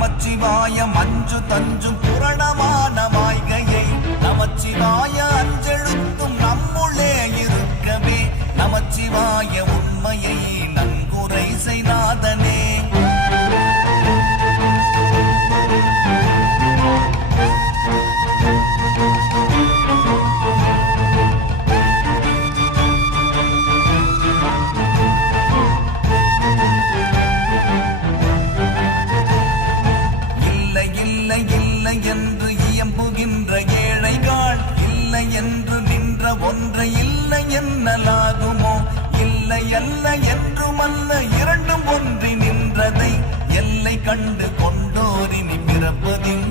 நமச்சிவாய மஞ்சு தஞ்சும் புரணமான மாய்கையை நமச்சிவாய அஞ்செழுத்தும் நம்முள்ளே இருக்கவே நமச்சிவாய உண்மையை நன்குரை செய்நாதனே என்று இயம்புகின்ற ஏழைகள் இல்லை என்று நின்ற ஒன்றை இல்லை என்னலாகுமோ இல்லை அல்ல என்றுமல்ல இரண்டும் ஒன்றி நின்றதை எல்லை கண்டு கொண்டோரினி பிறப்பதின்